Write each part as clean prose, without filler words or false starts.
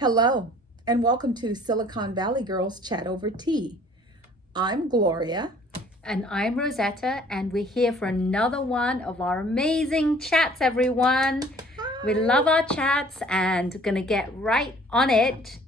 Hello, and welcome to Silicon Valley Girls Chat Over Tea. I'm Gloria. And I'm Rosetta, and we're here for another one of our amazing chats, everyone. Hi. We love our chats and gonna get right on it.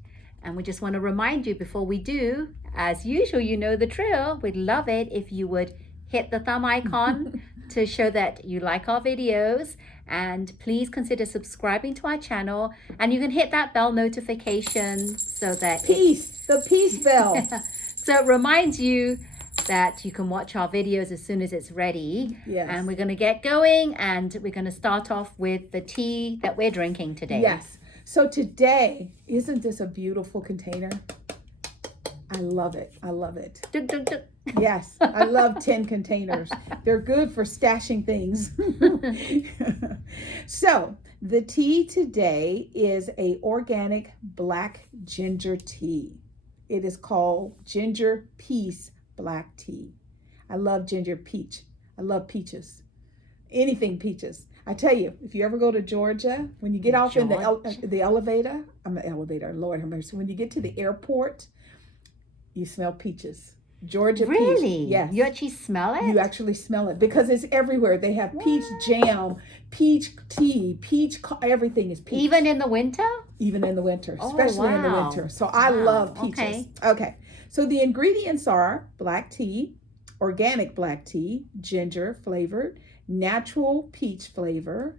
And we just want to remind you before we do, as usual, you know the drill. We'd love it if you would hit the thumb icon to show that you like our videos. And please consider subscribing to our channel. And you can hit that bell notification so that the peace bell. So it reminds you that you can watch our videos as soon as it's ready. Yes. And we're going to get going, and we're going to start off with the tea that we're drinking today. Yes. So today, isn't this a beautiful container? I love it. I love it. Duk, duk, duk. Yes, I love tin containers. They're good for stashing things. So the tea today is a organic black ginger tea. It is called Ginger Peace Black Tea. I love ginger peach. I love peaches. Anything peaches. I tell you, if you ever go to Georgia, when you get off in the elevator, Lord have mercy, when you get to the airport, you smell peaches. Georgia Really? peach. Yes. You actually smell it? You actually smell it because it's everywhere. They have peach jam, peach tea, everything is peach. Even in the winter? Even in the winter, especially in the wow. winter. So I love peaches. Okay. Okay. So the ingredients are black tea, organic black tea, ginger flavored, natural peach flavor,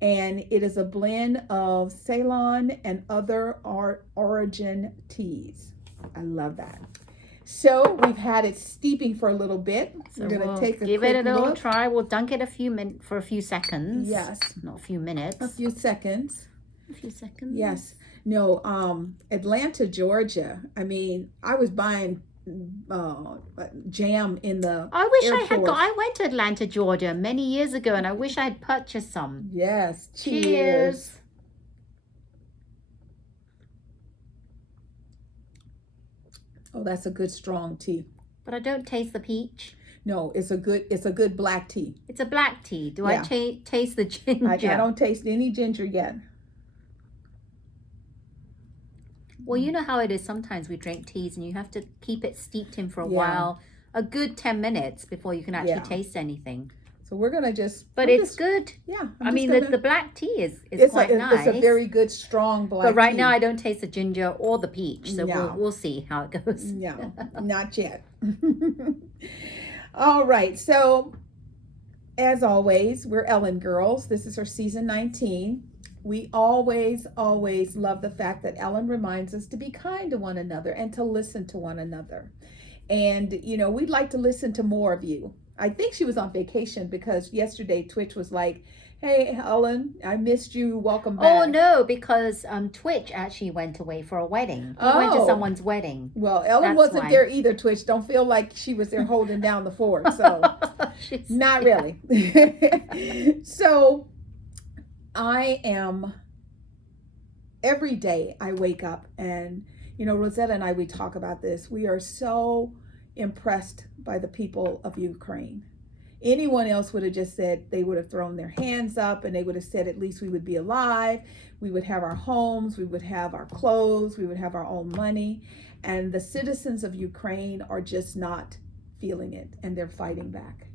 and it is a blend of Ceylon and other origin teas. I love that. So we've had it steeping for a little bit. So we're going to take a give quick it a little look. try. We'll dunk it for a few seconds. Yes. Not a few minutes. A few seconds. A few seconds. Yes. No, Atlanta, Georgia. I mean, I was buying jam in the I wish airport. I went to Atlanta, Georgia many years ago, and I wish I had purchased some. Yes. Cheers. Oh, that's a good strong tea. But I don't taste the peach. No, it's a good black tea. It's a black tea. Do Yeah. I taste the ginger? I don't taste any ginger yet. Well, you know how it is. Sometimes we drink teas and you have to keep it steeped in for a Yeah. while, a good 10 minutes before you can actually Yeah. taste anything. So we're gonna just. But we're it's just- good. Yeah. I mean, the black tea is it's quite nice. It's a very good strong black. But right tea. now I don't taste the ginger or the peach, so No. we'll see how it goes. No, not yet. All right. So, as always, we're Ellen Girls. This is our season 19. We always love the fact that Ellen reminds us to be kind to one another and to listen to one another. And, you know, we'd like to listen to more of you. I think she was on vacation because yesterday Twitch was like, hey, Ellen, I missed you. Welcome back. Oh, no, because Twitch actually went away for a wedding. He went to someone's wedding. Well, Ellen That's wasn't why. there either, Twitch. Don't feel like she was there holding down the fort. So, not really. So, I am, every day I wake up and, you know, Rosetta and I, we talk about this. We are so impressed by the people of Ukraine. Anyone else would have just said, they would have thrown their hands up and they would have said, at least we would be alive. We would have our homes. We would have our clothes. We would have our own money. And the citizens of Ukraine are just not feeling it, and they're fighting back.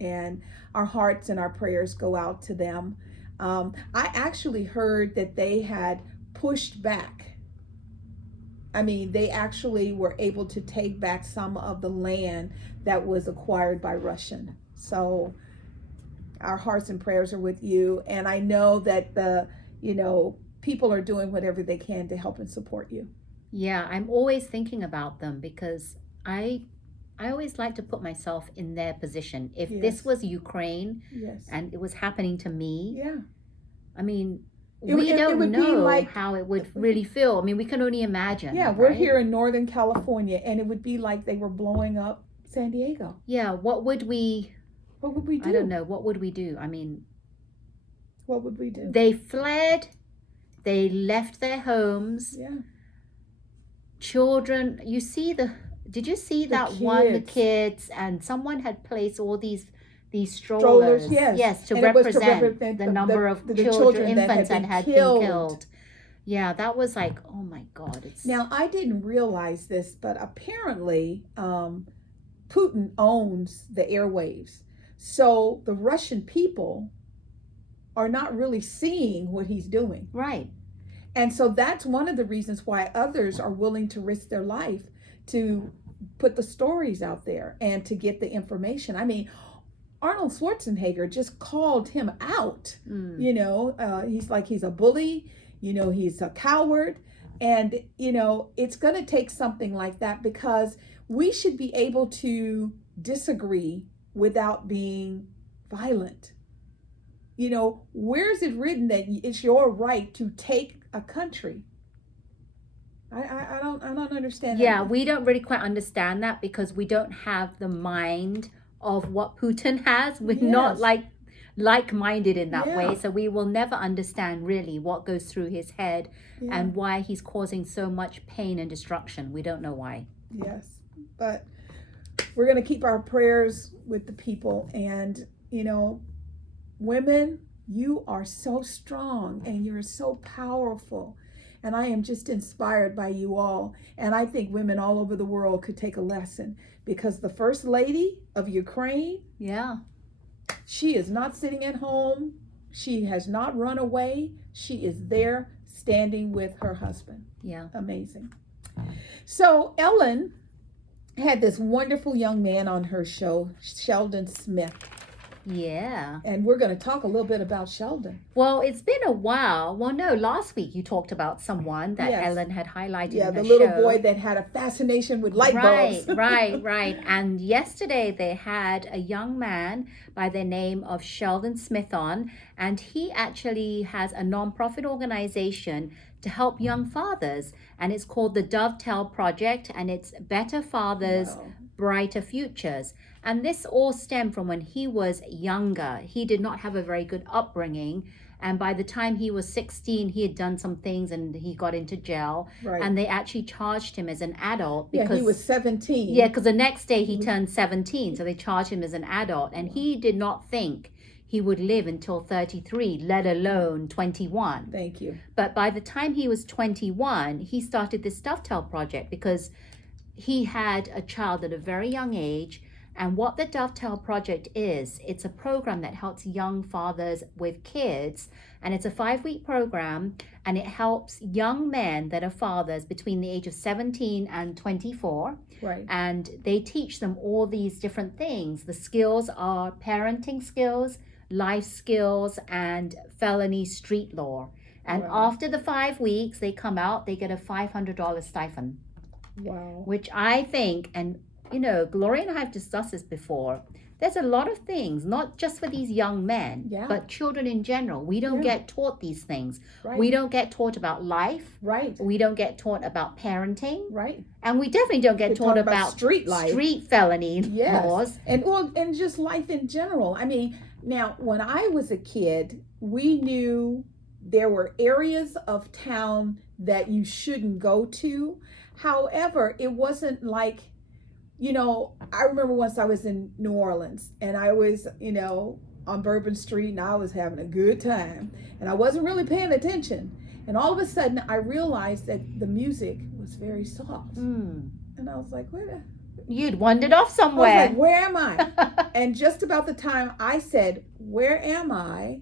And our hearts and our prayers go out to them. I actually heard that they had pushed back. I mean, they actually were able to take back some of the land that was acquired by Russian. So our hearts and prayers are with you. And I know that people are doing whatever they can to help and support you. Yeah, I'm always thinking about them because I always like to put myself in their position. If this was Ukraine and it was happening to me, I mean, we don't know how it would really feel. I mean, we can only imagine. Yeah, we're here in Northern California, and it would be like they were blowing up San Diego. Yeah, what would we do? I don't know. What would we do? I mean, what would we do? They fled. They left their homes. Yeah. Children, did you see the kids, and someone had placed all these strollers, yes, to represent the number of children, infants that had been killed. Yeah, that was like, oh my God. It's Now, I didn't realize this, but apparently Putin owns the airwaves. So the Russian people are not really seeing what he's doing. right. And so that's one of the reasons why others are willing to risk their life to put the stories out there and to get the information. I mean, Arnold Schwarzenegger just called him out. You know, he's like, he's a bully, you know, he's a coward. And, you know, it's going to take something like that because we should be able to disagree without being violent. You know, where is it written that it's your right to take a country? I don't understand that. Yeah, we don't really quite understand that because we don't have the mind of what Putin has. We're not Yes. like-minded in that Yeah. way, so we will never understand really what goes through his head Yeah. and why he's causing so much pain and destruction. We don't know why. Yes, but we're going to keep our prayers with the people. And, you know, women, you are so strong and you're so powerful. And I am just inspired by you all. And I think women all over the world could take a lesson because the First Lady of Ukraine, Yeah. she is not sitting at home. She has not run away. She is there standing with her husband. Yeah. Amazing. So Ellen had this wonderful young man on her show, Sheldon Smith. Yeah. And we're going to talk a little bit about Sheldon. Well, it's been a while. Well, no, last week you talked about someone that Yes. Ellen had highlighted Yeah, in the her little show. boy that had a fascination with light Right, bulbs. right. And yesterday they had a young man by the name of Sheldon Smith on, and he actually has a nonprofit organization to help young fathers, and it's called the Dovetail Project, and it's Better Fathers, Wow. Brighter Futures. And this all stemmed from when he was younger. He did not have a very good upbringing. And by the time he was 16, he had done some things and he got into jail. Right. And they actually charged him as an adult Yeah, because he was 17. yeah, because the next day he turned 17, so they charged him as an adult, and he did not think he would live until 33, let alone 21. Thank you. But by the time he was 21, he started this Dovetail Project because he had a child at a very young age. And what the Dovetail Project is, it's a program that helps young fathers with kids. And it's a 5-week program, and it helps young men that are fathers between the age of 17 and 24. Right. And they teach them all these different things. The skills are parenting skills, life skills, and felony street law. And Wow. after the 5 weeks, they come out, they get a $500 stipend, Wow. which I think, and you know, Gloria and I have discussed this before. There's a lot of things, not just for these young men, Yeah. but children in general. We don't Yeah. get taught these things. Right. We don't get taught about life. Right. We don't get taught about parenting. Right. And we definitely don't get We're taught talking about street life. street felony Yes. laws. And just life in general. I mean, now when I was a kid, we knew there were areas of town that you shouldn't go to. However, it wasn't like, you know, I remember once I was in New Orleans and I was, you know, on Bourbon Street and I was having a good time and I wasn't really paying attention. And all of a sudden I realized that the music was very soft. And I was like, where You'd wandered off I was somewhere. like, where am I? And just about the time I said, where am I?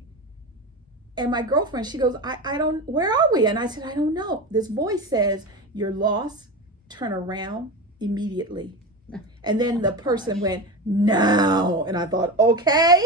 And my girlfriend, she goes, I don't, where are we? And I said, I don't know. This voice says, you're lost, turn around immediately. And then the person went, now. And I thought, okay,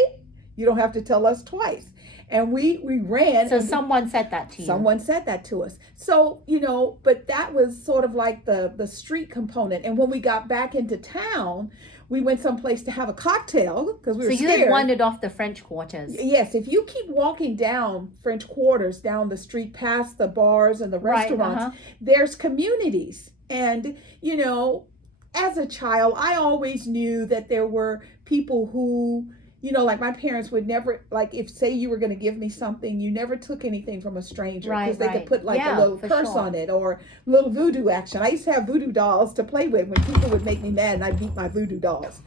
you don't have to tell us twice. And we ran. So and someone said that to you. someone said that to us. So, you know, but that was sort of like the street component. And when we got back into town, we went someplace to have a cocktail because we So were you scared. had wandered off the French Quarters. Yes, if you keep walking down French Quarters, down the street past the bars and the Right, restaurants, there's communities. And, you know, as a child, I always knew that there were people who, you know, like my parents would never, like if say you were going to give me something, you never took anything from a stranger because they could put like Yeah, a little for curse sure. on it or little voodoo action. I used to have voodoo dolls to play with when people would make me mad and I'd beat my voodoo dolls.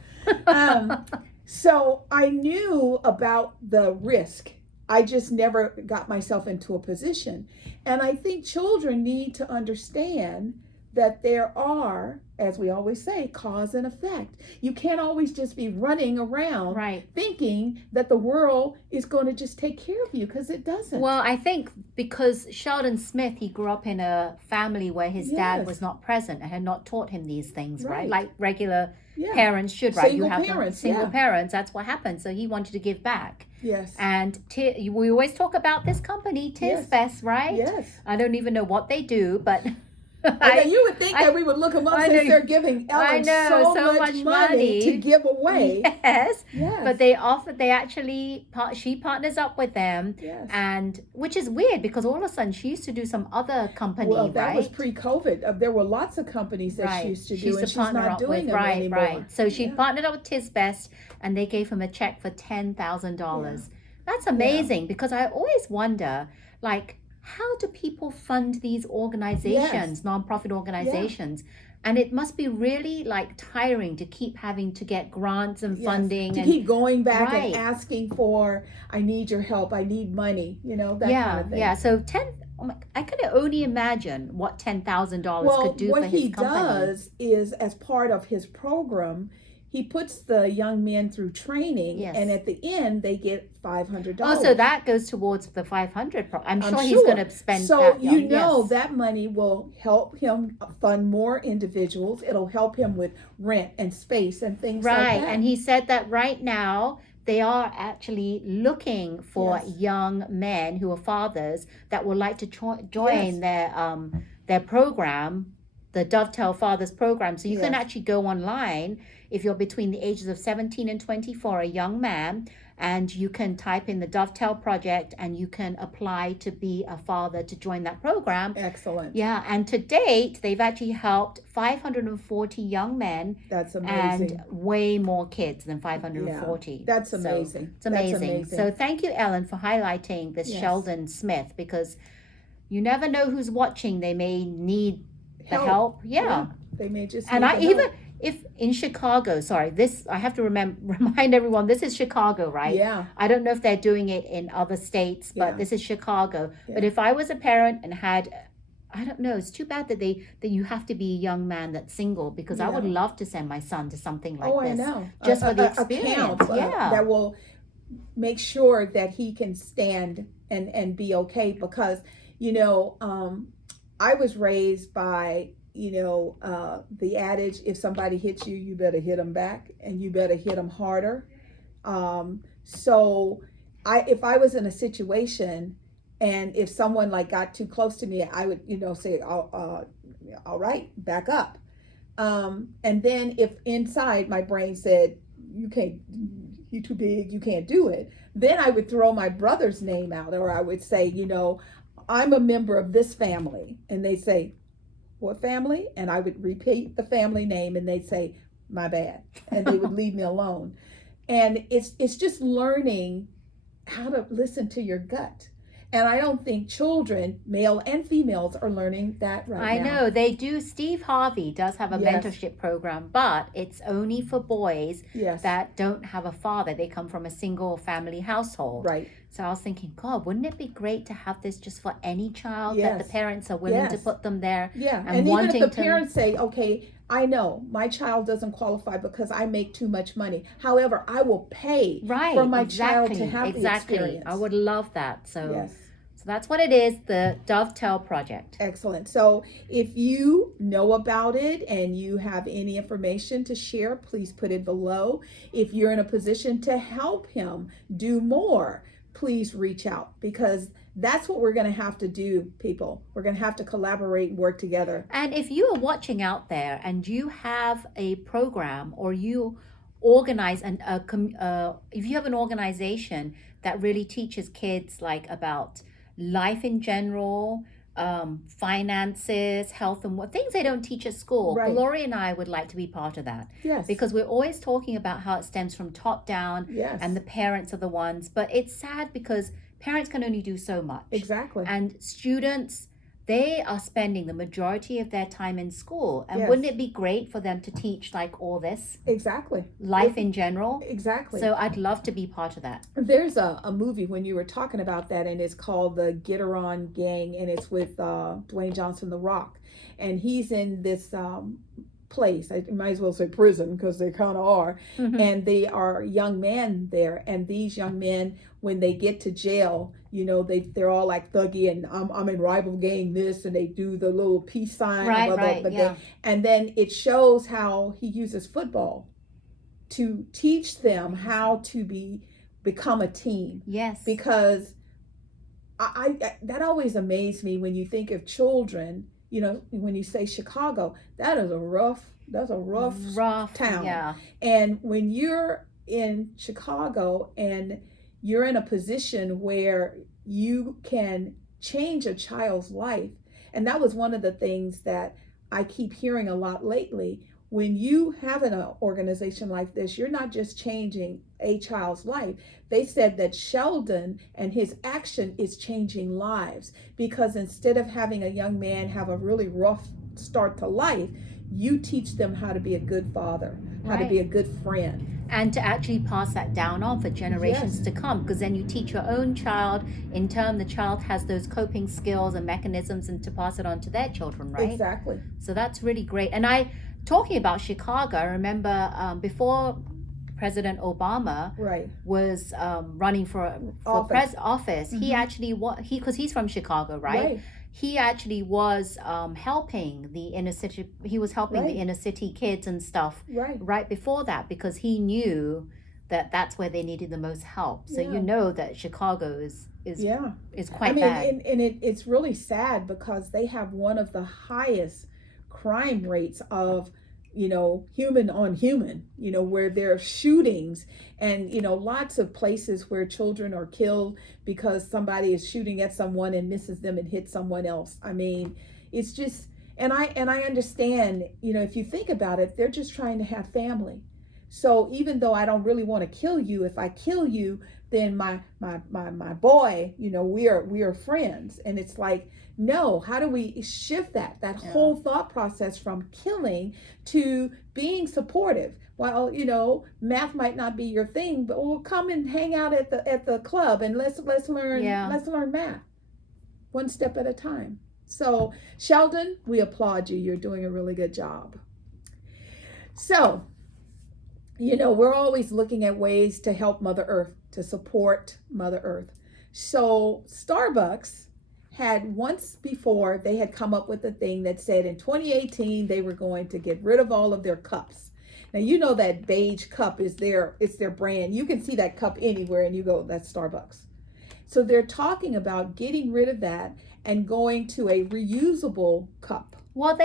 So I knew about the risk I just never got myself into a position. And I think children need to understand that there are, as we always say, cause and effect. You can't always just be running around Right. thinking that the world is going to just take care of you, because it doesn't. Well, I think because Sheldon Smith, he grew up in a family where his dad Yes. was not present and had not taught him these things, right? Right. Like regular Yeah. parents should, right? Single You have parents, single yeah. parents. That's what happened. So he wanted to give back. Yes. And we always talk about this company, Tis Yes. Best, right? Yes. I don't even know what they do, but You would think that we would look them up, I since know. they're giving Ellen know, so much money to give away. Yes. Yes. But she partners up with them, Yes. and which is weird because all of a sudden she used to do some other company, Well, that right? was pre-COVID. There were lots of companies that Right. she used to She do, used and to she's partner not up doing with, them right, anymore. right. So she Yeah. partnered up with Tis Best, and they gave him a check for $10,000. That's amazing because I always wonder, like, how do people fund these organizations, nonprofit organizations? And it must be really like tiring to keep having to get grants and Yes. funding To and keep going back Right. and asking for, I need your help, I need money, that kind of thing. Yeah. So I could only imagine what $10,000 Well, could do what for his he company. does is, as part of his program, he puts the young men through training, Yes. and at the end they get $500. Oh, so that goes towards the 500. I'm sure he's sure. going to spend So that. yes. That money will help him fund more individuals. It'll help him with rent and space and things like Right. that. And he said that right now they are actually looking for Yes. young men who are fathers that would like to join Yes. their program, the Dovetail Fathers program. So you can Yes. actually go online if you're between the ages of 17 and 24, a young man, and you can type in the Dovetail Project and you can apply to be a father to join that program. Excellent. Yeah, and to date, they've actually helped 540 young men. That's amazing. And way more kids than 540. Yeah, that's amazing. So, it's amazing. That's amazing. So thank you, Ellen, for highlighting this Yes. Sheldon Smith, because you never know who's watching. They may need the help. Yeah. They may just And need I the even help. if in Chicago, sorry, this I have to remind everyone, this is Chicago, right? Yeah. I don't know if they're doing it in other states, but Yeah. this is Chicago. Yeah. But if I was a parent and had, I don't know, it's too bad that you have to be a young man that's single, because I would Yeah. love to send my son to something like Oh, this. I know. Just for the A experience. camp, Yeah. that will make sure that he can stand and be okay, because I was raised by the adage, if somebody hits you, you better hit them back, and you better hit them harder. So if I was in a situation and if someone like got too close to me, I would say, all right, back up. And then if inside my brain said, you're too big, you can't do it, then I would throw my brother's name out, or I would say, I'm a member of this family. And they say, what family? And I would repeat the family name, and they'd say, my bad. And they would leave me alone. And it's just learning how to listen to your gut. And I don't think children, male and females, are learning that right I now. know they do. Steve Harvey does have a Yes. mentorship program, but it's only for boys Yes. that don't have a father. They come from a single family household. Right. So I was thinking, God, wouldn't it be great to have this just for any child, that the Yes. parents are willing to Yes. put them there? Yeah. And And even wanting if the to- parents say, okay, I know my child doesn't qualify because I make too much money. However, I will pay Right, for my exactly, child to have exactly. the experience. I would love that. So, Yes. so that's what it is, the Dovetail Project. Excellent. So if you know about it and you have any information to share, please put it below. If you're in a position to help him do more, please reach out, because that's what we're going to have to do, people. We're going to have to collaborate and work together. And if you are watching out there and you have a program, or you organize if you have an organization that really teaches kids like about life in general, finances, health, and what things they don't teach at school, Right. Gloria and I would like to be part of that, Yes. because we're always talking about how it stems from top down, Yes. and the parents are the ones. But it's sad because parents can only do so much. Exactly. And students, they are spending the majority of their time in school. And Yes. wouldn't it be great for them to teach like all this, Exactly. life in general? Exactly. So I'd love to be part of that. There's a movie when you were talking about that, and it's called The Get Around Gang, and it's with Dwayne Johnson, The Rock. And he's in this place, I might as well say prison because they kind of are, and they are young men there, and these young men, when they get to jail, you know, they're all like thuggy, and I'm in rival gang this, and they do the little peace sign, Right, yeah. and then it shows how he uses football to teach them how to become a team. Yes. Because I that always amazed me when you think of children. You know, when you say Chicago, that's a rough town. Yeah. And when you're in Chicago and you're in a position where you can change a child's life, and that was one of the things that I keep hearing a lot lately. When you have an organization like this, you're not just changing a child's life. They said that Sheldon and his action is changing lives, because instead of having a young man have a really rough start to life, you teach them how to be a good father, how to be a good friend. And to actually pass that down on for generations to come, because then you teach your own child. In turn, the child has those coping skills and mechanisms, and to pass it on to their children, right? Exactly. So that's really great. And talking about Chicago, I remember before President Obama was running for office, he actually because he's from Chicago, right? He actually was helping the inner city. He was helping the inner city kids and stuff right before that, because he knew that that's where they needed the most help. So you know that Chicago is quite bad. And it's really sad, because they have one of the highest crime rates of, you know, human on human, you know, where there are shootings, and, you know, lots of places where children are killed because somebody is shooting at someone and misses them and hits someone else. I mean, it's just, and I understand, you know, if you think about it, they're just trying to have family. So even though I don't really want to kill you, if I kill you, then my boy, you know, we are friends. And it's like, no, how do we shift that whole thought process from killing to being supportive? Well, you know, math might not be your thing, but we'll come and hang out at the club, and let's learn math, one step at a time. So Sheldon, we applaud you. You're doing a really good job. So, you know, we're always looking at ways to help Mother Earth, to support Mother Earth. So Starbucks had once before, they had come up with a thing that said in 2018 they were going to get rid of all of their cups. Now, you know that beige cup it's their brand. You can see that cup anywhere and you go, that's Starbucks. So they're talking about getting rid of that and going to a reusable cup. Well,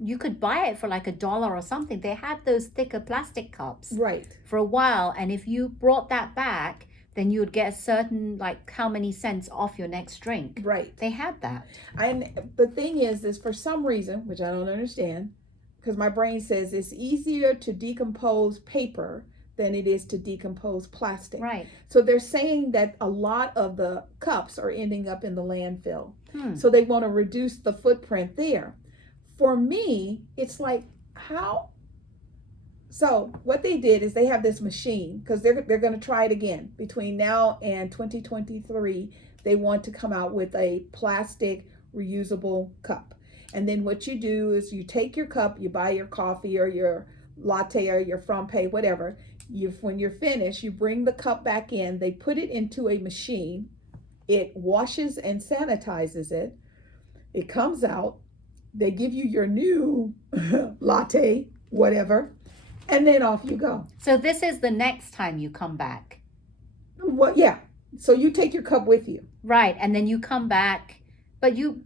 you could buy it for like $1 or something. They had those thicker plastic cups for a while. And if you brought that back, then you would get a certain, like, how many cents off your next drink. They had that. And the thing is for some reason, which I don't understand, because my brain says it's easier to decompose paper than it is to decompose plastic. So they're saying that a lot of the cups are ending up in the landfill. So they want to reduce the footprint there. For me, it's like, how? So what they did is they have this machine, because they're going to try it again. Between now and 2023, they want to come out with a plastic reusable cup. And then what you do is you take your cup, you buy your coffee or your latte or your frappe, whatever. When you're finished, you bring the cup back in. They put it into a machine. It washes and sanitizes it. It comes out. They give you your new latte, whatever, and then off you go. So this is the next time you come back. Well, yeah. So you take your cup with you. Right, and then you come back, but you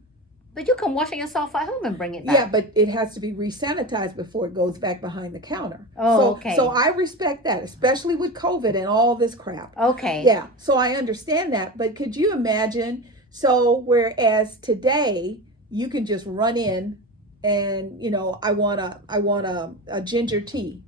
can wash it yourself at home and bring it back. Yeah, but it has to be re-sanitized before it goes back behind the counter. Okay. So I respect that, especially with COVID and all this crap. Okay. Yeah, so I understand that, but could you imagine, so whereas today you can just run in and, you know, I want a ginger tea.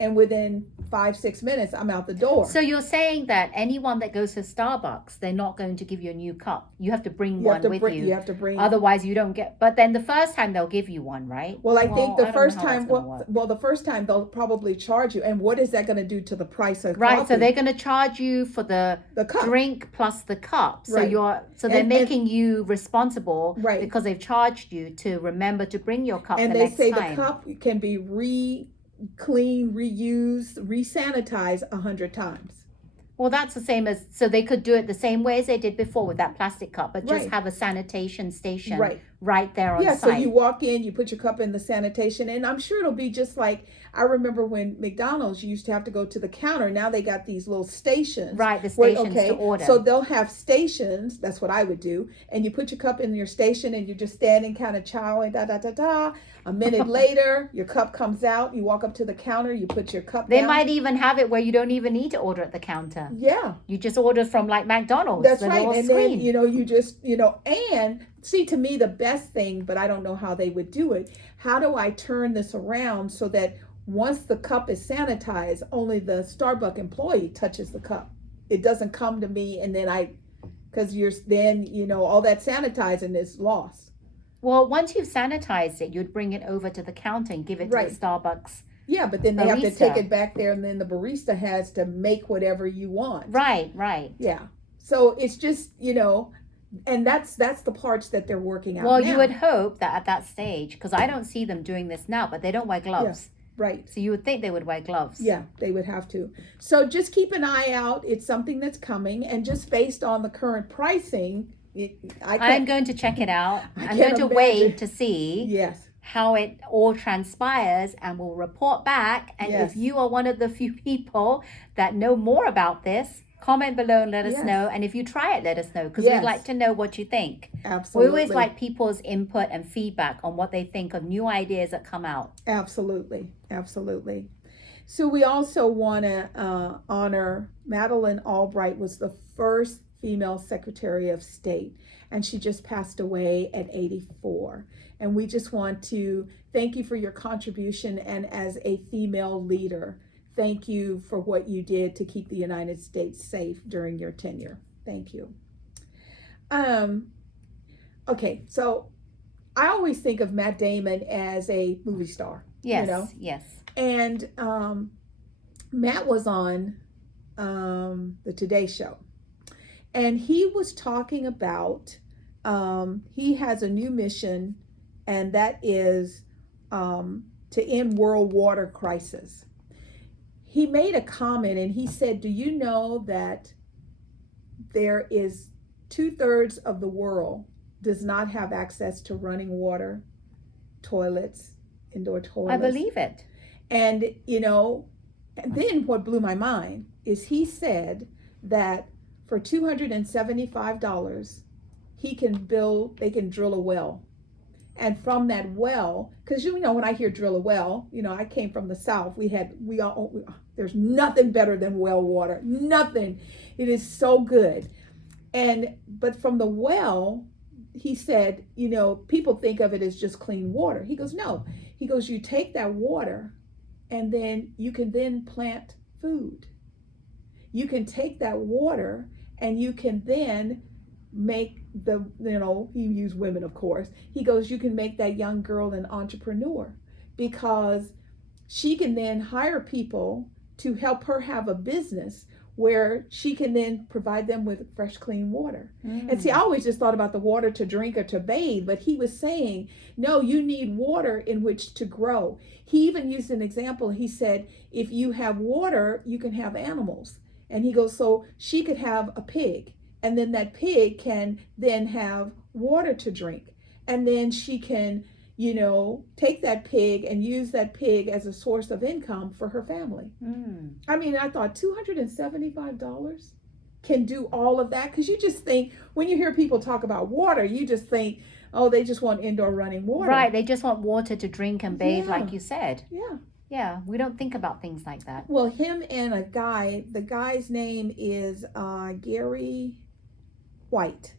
and within 5-6 minutes I'm out the door. So you're saying that anyone that goes to Starbucks, they're not going to give you a new cup. You have to bring You have one to with bring. you. You have to bring. Otherwise, you don't get. But then the first time they'll give you one, right? Well, I think I the don't first know how that's time, gonna work. the first time they'll probably charge you, and what is that going to do to the price of Right, coffee? so they're going to charge you for the cup. drink plus the cup. So Right. they're And- making you responsible, Right. because they've charged you to remember to bring your cup And the they next say time. the cup can be clean, reused, resanitized 100 times. Well, that's the same as, so they could do it the same way as they did before with that plastic cup, but just Right. have a sanitation station Right. there on Yeah, site. so you walk in, you put your cup in the sanitation, and I'm sure it'll be just like, I remember when McDonald's, you used to have to go to the counter. Now they got these little stations. Right, the stations to order. So they'll have stations, that's what I would do, and you put your cup in your station and you're just standing kind of chowing, da-da-da-da. A minute later, your cup comes out, you walk up to the counter, you put your cup They down. might even have it where you don't even need to order at the counter. Yeah. You just order from like McDonald's. That's the right. little And screen. then, you just, and see, to me, the best thing, but I don't know how they would do it. How do I turn this around so that once the cup is sanitized, only the Starbucks employee touches the cup? It doesn't come to me, and then because all that sanitizing is lost. Well, once you've sanitized it, you'd bring it over to the counter and give it to Right. the Starbucks. Yeah, but then they have to Barista. take it back there, and then the barista has to make whatever you want. Right. Yeah. So it's just, and that's the parts that they're working out Well, now. you would hope that at that stage, because I don't see them doing this now, but they don't wear gloves. Right. So you would think they would wear gloves. Yeah, they would have to. So just keep an eye out. It's something that's coming, and just based on the current pricing, I'm going to check it out. I'm can't going to imagine. wait to see Yes. how it all transpires, and we'll report back. And Yes. if you are one of the few people that know more about this, comment below and let us Yes. know. And if you try it, let us know, because Yes. we'd like to know what you think. Absolutely. We always like people's input and feedback on what they think of new ideas that come out. Absolutely. So we also want to honor Madeleine Albright. Was the first female Secretary of State, and she just passed away at 84. And we just want to thank you for your contribution, and as a female leader, thank you for what you did to keep the United States safe during your tenure. Thank you. Okay, so I always think of Matt Damon as a movie star. Yes, yes. And Matt was on the Today Show, and he was talking about he has a new mission, and that is to end world water crisis. He made a comment, and he said, do you know that there is 2/3 of the world does not have access to running water, toilets, indoor toilets? I believe it. And, and then what blew my mind is he said that for $275, they can drill a well. And from that well, because when I hear drill a well, I came from the South. There's nothing better than well water. Nothing. It is so good. But from the well, he said, people think of it as just clean water. He goes, no. He goes, you take that water, and then you can then plant food. You can take that water, and you can then make he used women, of course. He goes, you can make that young girl an entrepreneur, because she can then hire people to help her have a business where she can then provide them with fresh, clean water. And see, I always just thought about the water to drink or to bathe, but he was saying, no, you need water in which to grow. He even used an example. He said, if you have water, you can have animals. And he goes, so she could have a pig, and then that pig can then have water to drink. And then she can, take that pig and use that pig as a source of income for her family. I mean, I thought $275 can do all of that, because you just think, when you hear people talk about water, you just think, oh, they just want indoor running water. Right, they just want water to drink and bathe, Yeah. like you said. Yeah. Yeah, we don't think about things like that. Well, him and a guy, the guy's name is Gary White.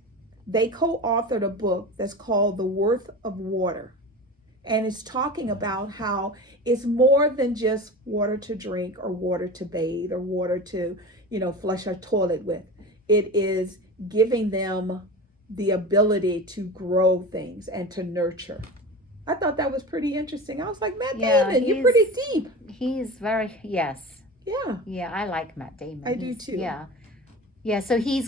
They co-authored a book that's called The Worth of Water. and it's talking about how it's more than just water to drink or water to bathe or water to, flush our toilet with. It is giving them the ability to grow things and to nurture. I thought that was pretty interesting. I was like, Matt Damon, you're pretty deep. He's very, yes. Yeah. Yeah, I like Matt Damon. I do too. Yeah. Yeah, so he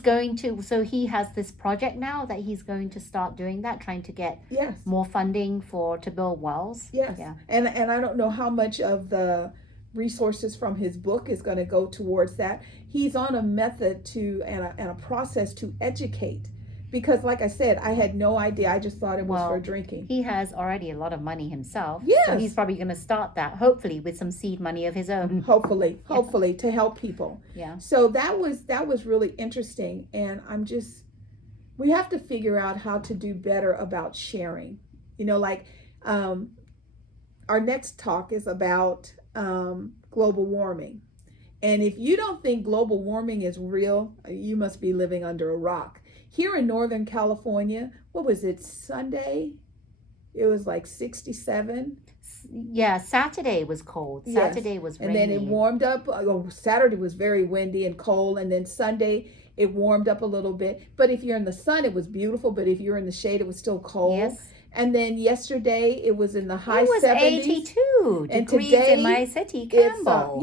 has this project now that he's going to start doing that, trying to get more funding to build wells. Yes. Yeah. And I don't know how much of the resources from his book is going to go towards that. He's on a method and a process to educate. Because like I said, I had no idea. I just thought it was for drinking. He has already a lot of money himself. Yes. So he's probably going to start that, hopefully, with some seed money of his own. Hopefully, to help people. Yeah. So that was really interesting. And we have to figure out how to do better about sharing. Our next talk is about global warming. And if you don't think global warming is real, you must be living under a rock. Here in Northern California, what was it, Sunday? It was like 67. Yeah, Saturday was cold. Saturday was rainy. And then it warmed up. Saturday was very windy and cold. And then Sunday, it warmed up a little bit. But if you're in the sun, it was beautiful. But if you're in the shade, it was still cold. Yes. And then yesterday, it was in the high 70s. It was 82 degrees today, in my city, Campbell.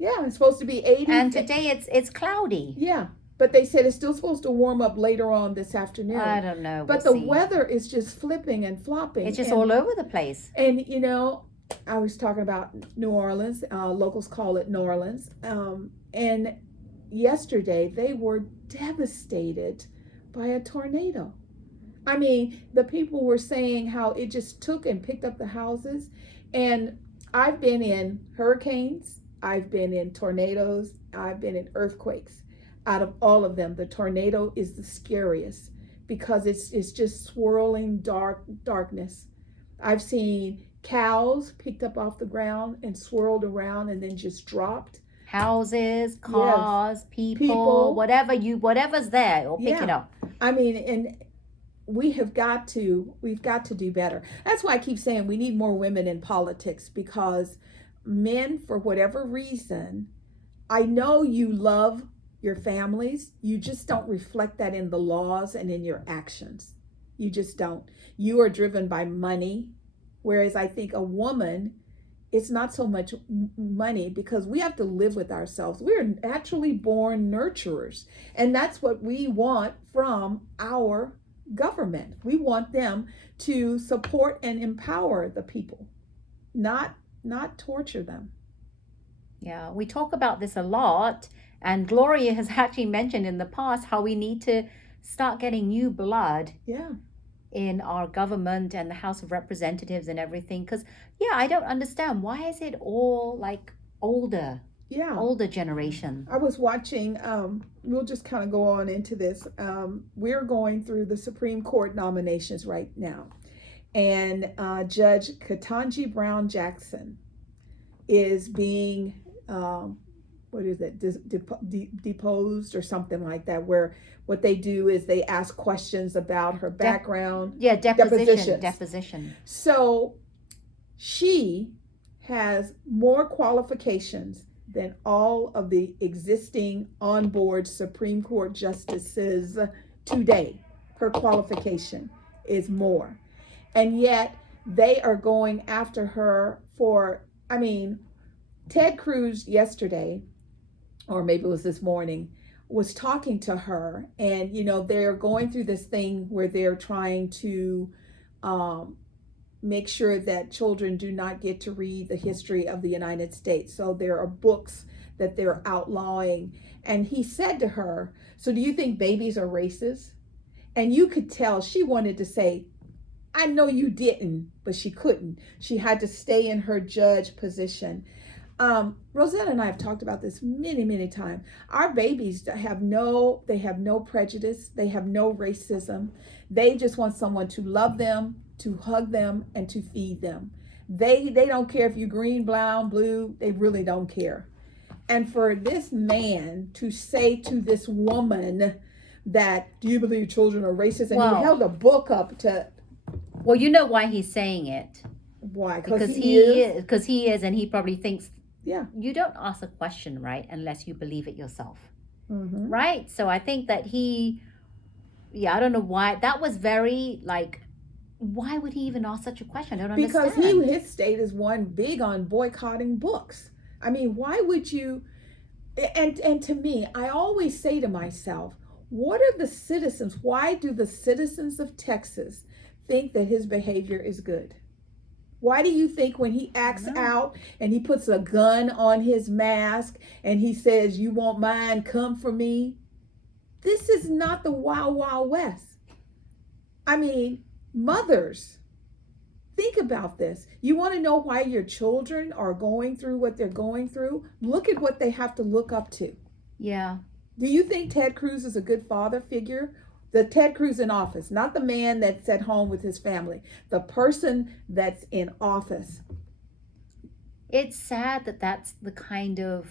It's supposed to be 80. And today it's cloudy. Yeah. But they said it's still supposed to warm up later on this afternoon. I don't know. But the weather is just flipping and flopping. It's just all over the place. And, I was talking about New Orleans. Locals call it New Orleans. And yesterday, they were devastated by a tornado. I mean, the people were saying how it just took and picked up the houses. And I've been in hurricanes. I've been in tornadoes. I've been in earthquakes. Out of all of them, the tornado is the scariest because it's just swirling darkness. I've seen cows picked up off the ground and swirled around and then just dropped. Houses, cars, people, whatever's there, or pick it up. I mean, and we've got to do better. That's why I keep saying we need more women in politics, because men, for whatever reason, I know you love your families, you just don't reflect that in the laws and in your actions. You just don't. You are driven by money, whereas I think a woman, it's not so much money, because we have to live with ourselves. We're naturally born nurturers, and that's what we want from our government. We want them to support and empower the people, not torture them. Yeah, we talk about this a lot. And Gloria has actually mentioned in the past how we need to start getting new blood in our government and the House of Representatives and everything. Because, I don't understand. Why is it all like older generation? I was watching, we'll just kind of go on into this. We're going through the Supreme Court nominations right now. And Judge Ketanji Brown Jackson is being... deposed or something like that, where what they do is they ask questions about her background. Deposition. So she has more qualifications than all of the existing onboard Supreme Court justices today. Her qualification is more. And yet they are going after her for, Ted Cruz yesterday, or maybe it was this morning, was talking to her, and they're going through this thing where they're trying to make sure that children do not get to read the history of the United States. So there are books that they're outlawing. And he said to her, "So do you think babies are racist?" And you could tell she wanted to say, "I know you didn't," but she couldn't. She had to stay in her judge position. Rosetta and I have talked about this many, many times. Our babies have no prejudice. They have no racism. They just want someone to love them, to hug them, and to feed them. They don't care if you're green, brown, blue. They really don't care. And for this man to say to this woman that, "Do you believe children are racist?" And he held a book up to... Well, you know why he's saying it. Why? Because he is, and he probably thinks, Yeah. you don't ask a question, right, unless you believe it yourself, Mm-hmm. right? So I think that I don't know why that was very like, why would he even ask such a question? I don't Because understand. his state is one big on boycotting books. I mean, why would you? And to me, I always say to myself, what are the citizens? Why do the citizens of Texas think that his behavior is good? Why do you think when he acts out and he puts a gun on his mask and he says, "You want mine, come for me"? This is not the Wild Wild West. I mean, mothers, think about this. You want to know why your children are going through what they're going through? Look at what they have to look up to. Yeah. Do you think Ted Cruz is a good father figure? The Ted Cruz in office, not the man that's at home with his family, the person that's in office. It's sad that that's the kind of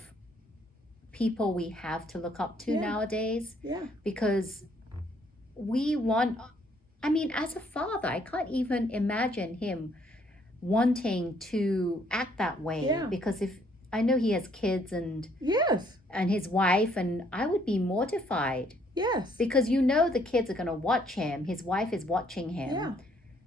people we have to look up to nowadays. Yeah. Because as a father, I can't even imagine him wanting to act that way. Yeah. Because if I know he has kids and his wife, and I would be mortified. Yes. Because the kids are going to watch him. His wife is watching him. Yeah.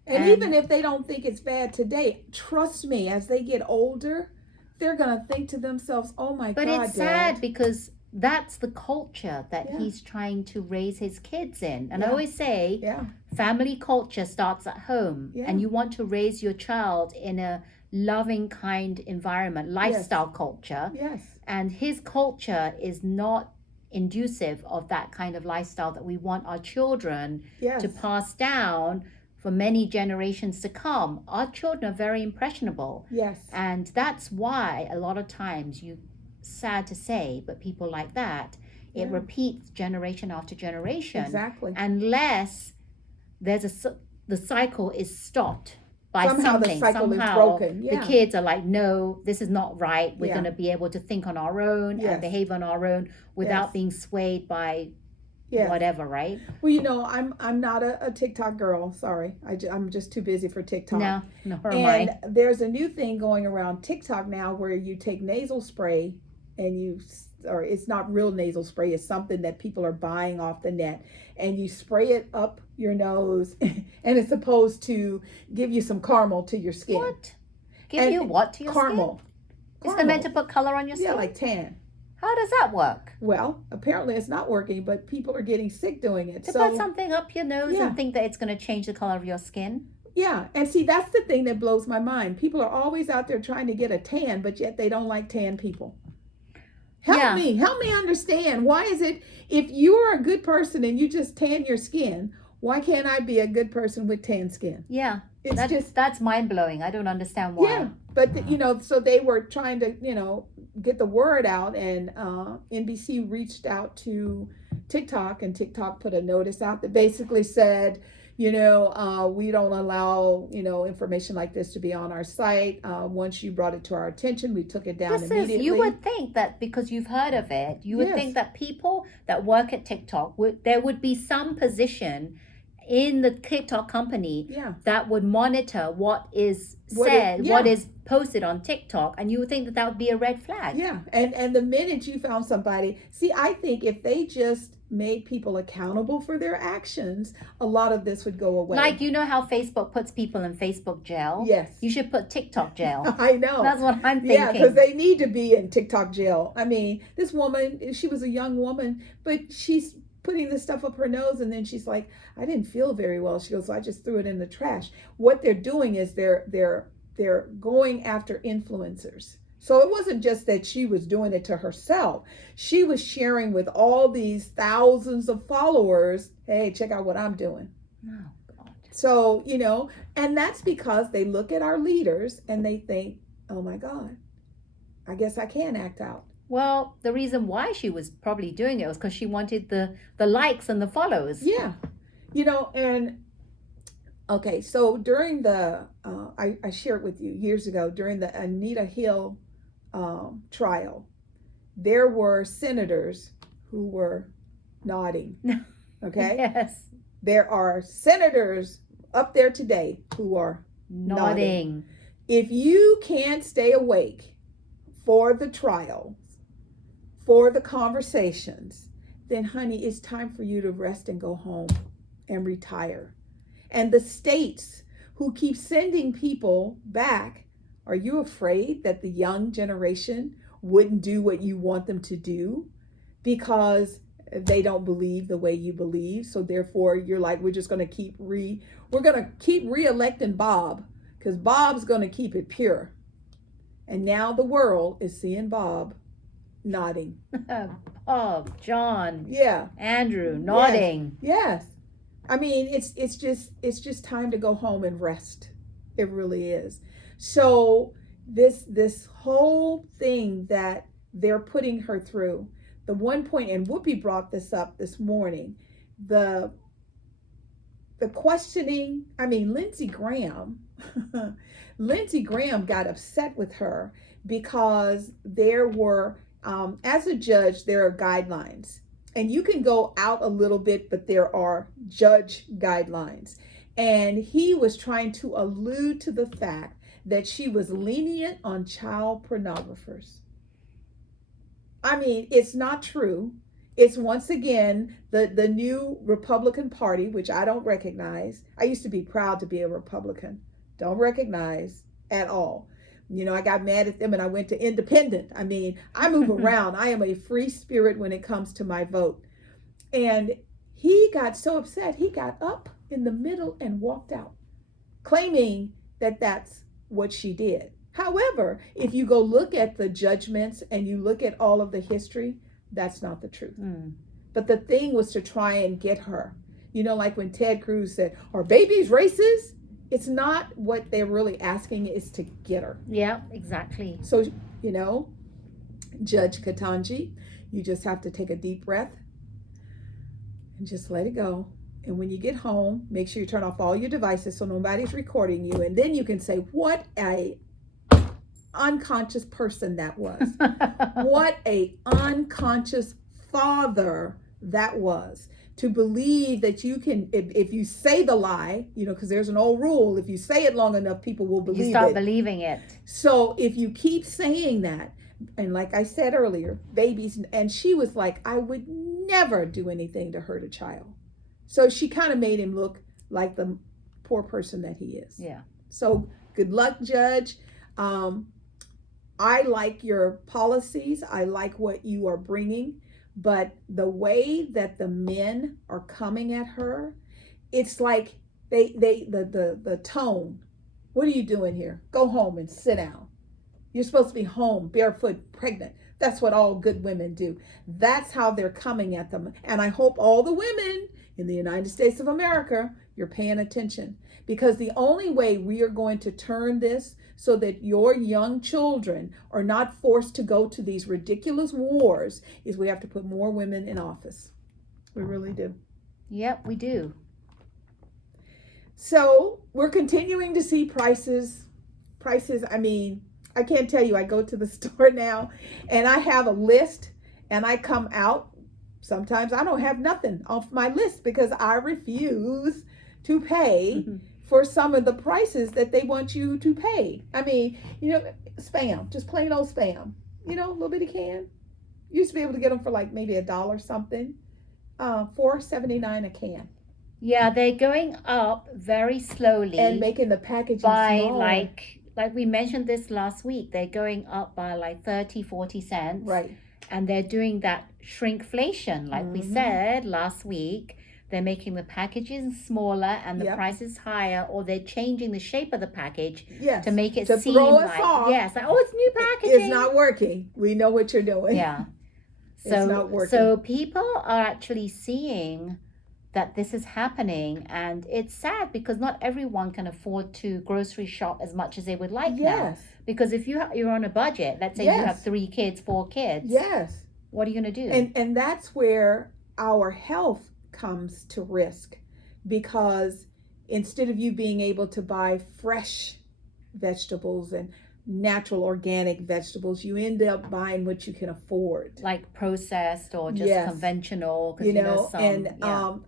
And even if they don't think it's bad today, trust me, as they get older, they're going to think to themselves, "Oh my God, But it's Dad." sad because that's the culture that he's trying to raise his kids in. And I always say, family culture starts at home. And you want to raise your child in a loving, kind environment, lifestyle culture. Yes. And his culture is not inducive of that kind of lifestyle that we want our children to pass down for many generations to come. Our children are very impressionable. Yes. And that's why a lot of times, sad to say, but people like that, it repeats generation after generation. Exactly. Unless the cycle is stopped by somehow something. The cycle is broken. The kids are like, no, this is not right. We're going to be able to think on our own and Yes. behave on our own without being swayed by whatever, right? Well, I'm not a TikTok girl. Sorry, I'm just too busy for TikTok. No, and there's a new thing going around TikTok now where you take nasal spray and it's not real nasal spray. It's something that people are buying off the net, and you spray it up your nose, and it's supposed to give you some caramel to your skin. What? Give you what to your caramel. skin? Is it meant to put color on your skin? Yeah, like tan. How does that work? Well, apparently it's not working, but people are getting sick doing it. To put something up your nose and think that it's going to change the color of your skin? Yeah, and see, that's the thing that blows my mind. People are always out there trying to get a tan, but yet they don't like tan people. Help me understand. Why is it, if you are a good person and you just tan your skin, why can't I be a good person with tan skin? Yeah, that's mind-blowing. I don't understand why. Yeah, but so they were trying to, get the word out, and NBC reached out to TikTok, and TikTok put a notice out that basically said, we don't allow, information like this to be on our site. Once you brought it to our attention, we took it down immediately. You would think that because you've heard of it, you would think that people that work at TikTok, there would be some position in the TikTok company that would monitor what is said, what is posted on TikTok, and you would think that would be a red flag. Yeah, and the minute you found somebody, I think if they just made people accountable for their actions, a lot of this would go away. Like, how Facebook puts people in Facebook jail? Yes. You should put TikTok jail. I know. That's what I'm thinking. Yeah, because they need to be in TikTok jail. I mean, this woman, she was a young woman, but she's putting this stuff up her nose, and then she's like, I didn't feel very well. She goes, so I just threw it in the trash. What they're doing is they're going after influencers. So it wasn't just that she was doing it to herself. She was sharing with all these thousands of followers, hey, check out what I'm doing. Oh, God. So, and that's because they look at our leaders and they think, oh my God, I guess I can act out. Well, the reason why she was probably doing it was because she wanted the likes and the follows. Yeah. And okay, so during the, I shared with you years ago, during the Anita Hill trial, there were senators who were nodding. Okay? Yes. There are senators up there today who are nodding. If you can't stay awake for the trials, for the conversations, then honey, it's time for you to rest and go home and retire. And the states who keep sending people back, are you afraid that the young generation wouldn't do what you want them to do because they don't believe the way you believe? So therefore you're like, we're just going to keep re-electing Bob because Bob's going to keep it pure. And now the world is seeing Bob nodding. Bob, John, Yeah. Andrew nodding. Yes. I mean, it's just time to go home and rest. It really is. So this whole thing that they're putting her through, the one point, and Whoopi brought this up this morning, the questioning. I mean, Lindsey Graham got upset with her because there were, as a judge, there are guidelines. And you can go out a little bit, but there are judge guidelines. And he was trying to allude to the fact that she was lenient on child pornographers. I mean, it's not true. It's once again the new Republican Party, which I don't recognize. I used to be proud to be a Republican. Don't recognize at all. You know, I got mad at them and I went to independent. I mean, I move around. I am a free spirit when it comes to my vote. And he got so upset, he got up in the middle and walked out, claiming that that's what she did. However, if you go look at the judgments and you look at all of the history, that's not the truth. But the thing was to try and get her. You know, like when Ted Cruz said, are babies racist? It's not what they're really asking, is to get her. Yeah, exactly. So, you know, Judge Ketanji, you just have to take a deep breath and just let it go. And when you get home, make sure you turn off all your devices so nobody's recording you. And then you can say, what a unconscious person that was. What a unconscious father that was. To believe that you can, if you say the lie, you know, because there's an old rule, if you say it long enough, people will believe it. You start believing it. So if you keep saying that, and like I said earlier, babies, and she was like, I would never do anything to hurt a child. So she kind of made him look like the poor person that he is. Yeah. So good luck, Judge. I like your policies. I like what you are bringing. But the way that the men are coming at her, it's like the tone. What are you doing here? Go home and sit down. You're supposed to be home, barefoot, pregnant. That's what all good women do. That's how they're coming at them. And I hope all the women in the United States of America, you're paying attention. Because the only way we are going to turn this so that your young children are not forced to go to these ridiculous wars is we have to put more women in office. We really do. Yep, we do. So we're continuing to see prices. I mean, I can't tell you, I go to the store now and I have a list and I come out. Sometimes I don't have nothing off my list because I refuse to pay for some of the prices that they want you to pay. I mean, you know, Spam, just plain old Spam, you know, a little bitty can. You used to be able to get them for like maybe $1 something, $4.79 a can. Yeah, they're going up very slowly. And making the packaging by smaller. like we mentioned this last week, they're going up by like 30, 40 cents. Right. And they're doing that shrinkflation, like we said last week. They're making the packages smaller and the prices higher, or they're changing the shape of the package to make it seem like, like, oh, it's new packaging. It's not working. We know what you're doing. Yeah. So, it's not working. So people are actually seeing that this is happening, and it's sad because not everyone can afford to grocery shop as much as they would like now. Because if you're on a budget, let's say you have 3 kids, 4 kids. What are you going to do? And that's where our health comes to risk, because instead of you being able to buy fresh vegetables and natural organic vegetables, you end up buying what you can afford, like processed or just conventional, you know.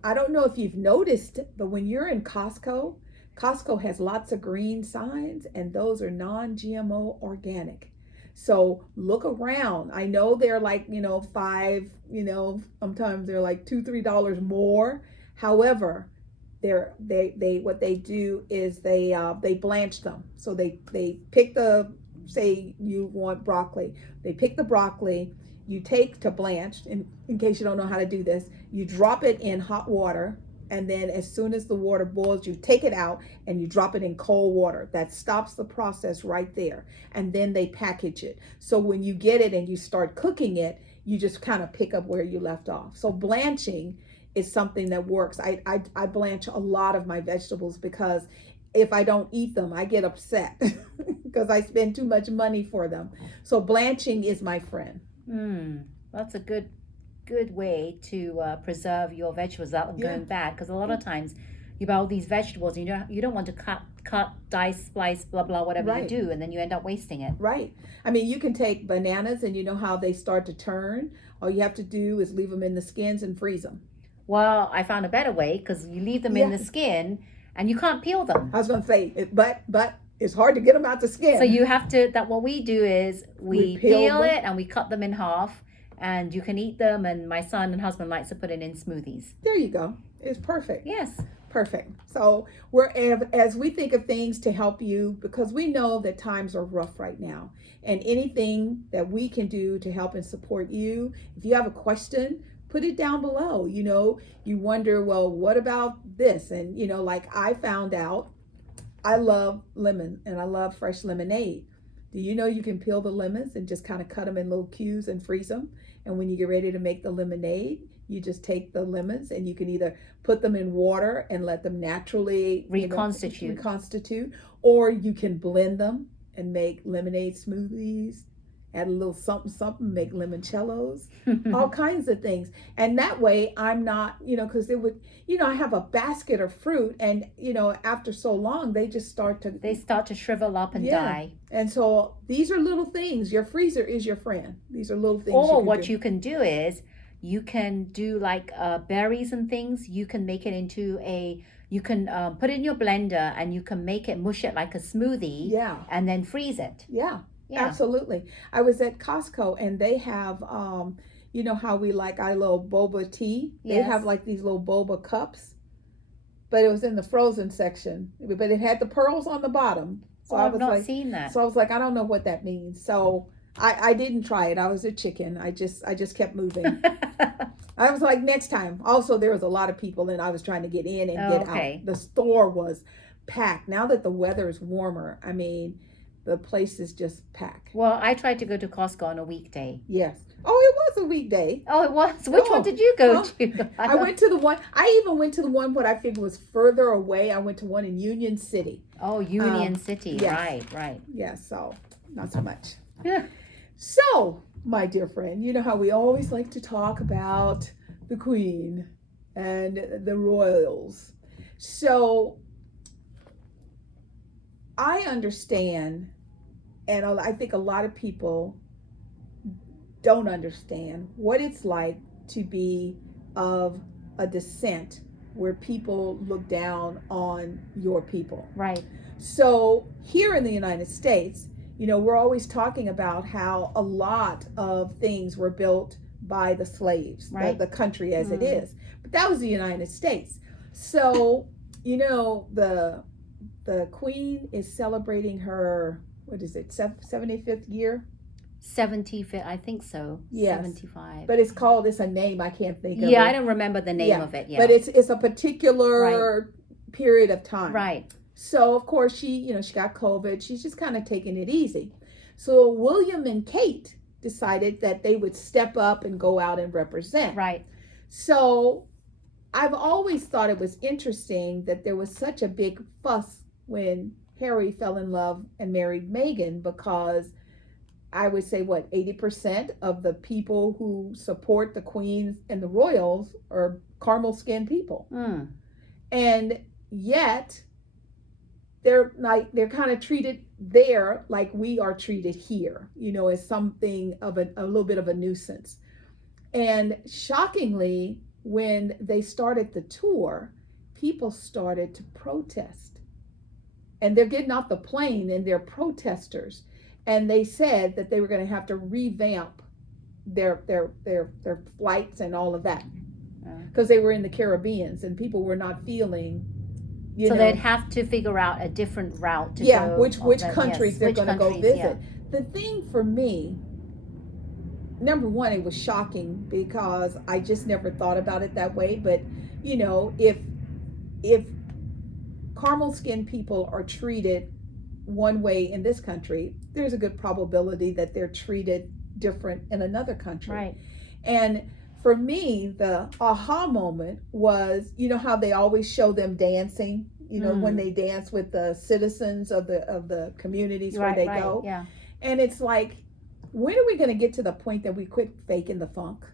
I don't know if you've noticed, but when you're in Costco, Costco has lots of green signs, and those are non-GMO organic. So look around. I know they're like, five, sometimes they're like $2, $3 more. However, they what they do is they blanch them. So they pick say you want broccoli. They pick the broccoli, you take to blanch, in case you don't know how to do this, you drop it in hot water, and then as soon as the water boils, you take it out and you drop it in cold water. That stops the process right there. And then they package it. So when you get it and you start cooking it, you just kind of pick up where you left off. So blanching is something that works. I blanch a lot of my vegetables because if I don't eat them, I get upset because I spend too much money for them. So blanching is my friend. That's a good way to preserve your vegetables without them going bad, because a lot of times you buy all these vegetables and you don't want to cut, dice, splice, blah blah, whatever you do, and then you end up wasting it. Right. I mean, you can take bananas, and you know how they start to turn. All you have to do is leave them in the skins and freeze them. Well, I found a better way, because you leave them in the skin and you can't peel them. I was going to say, but it's hard to get them out the skin. So you have to. What we do is we peel it and we cut them in half. And you can eat them, and my son and husband likes to put it in smoothies. There you go. It's perfect. Yes. Perfect. So as we think of things to help you, because we know that times are rough right now, and anything that we can do to help and support you. If you have a question, put it down below. You wonder, well, what about this? And like I found out, I love lemon and I love fresh lemonade. Do you know you can peel the lemons and just kind of cut them in little cubes and freeze them? And when you get ready to make the lemonade, you just take the lemons and you can either put them in water and let them naturally reconstitute, or you can blend them and make lemonade smoothies, add a little something, make limoncellos, all kinds of things. And that way I'm not, because it would, I have a basket of fruit, and, after so long, they just start to shrivel up and die. And so these are little things. Your freezer is your friend. These are little things. Or what you can do is you can do like berries and things. You can make it into you can put it in your blender and you can mush it like a smoothie. Yeah. And then freeze it. Yeah. Absolutely. I was at Costco, and they have, how we like our little boba tea. They have like these little boba cups, but it was in the frozen section, but it had the pearls on the bottom. So I've not seen that. So I was like, I don't know what that means. So I didn't try it. I was a chicken. I just kept moving. I was like, next time. Also, there was a lot of people, and I was trying to get in and get out. The store was packed. Now that the weather is warmer, I mean, the place is just packed. Well, I tried to go to Costco on a weekday. Yes. Oh, it was a weekday. Oh, it was? Which one did you go to? I went to the one, I even went to the one what I figured was further away. I went to one in Union City. Oh, Union City. Yes. Right. Yeah, so not so much. Yeah. So, my dear friend, you know how we always like to talk about the Queen and the royals. So, I understand, and I think a lot of people don't understand what it's like to be of a descent where people look down on your people. Right. So here in the United States, we're always talking about how a lot of things were built by the slaves, the country as it is. But that was the United States. So, the Queen is celebrating her, 75th year? 75th, I think so. Yes. 75. But it's a name I can't think of. Yeah, I don't remember the name of it. Yeah. But it's a particular period of time. Right. So of course she got COVID. She's just kind of taking it easy. So William and Kate decided that they would step up and go out and represent. Right. So I've always thought it was interesting that there was such a big fuss when Harry fell in love and married Meghan, because I would say 80% of the people who support the Queen and the royals are caramel skinned people. And yet they're kind of treated there like we are treated here, as something of a little bit of a nuisance. And shockingly, when they started the tour, people started to protest and they're getting off the plane and they're protesters, and they said that they were going to have to revamp their flights and all of that because they were in the Caribbeans and people were not feeling. So they'd have to figure out a different route to go. Which countries they're going to go visit. Yeah. The thing for me, number one, it was shocking because I just never thought about it that way. But you know, if caramel skinned people are treated one way in this country, there's a good probability that they're treated different in another country. Right. And for me, the aha moment was, you know how they always show them dancing, you know, when they dance with the citizens of the communities where they go. Yeah. And it's like, when are we going to get to the point that we quit faking the funk?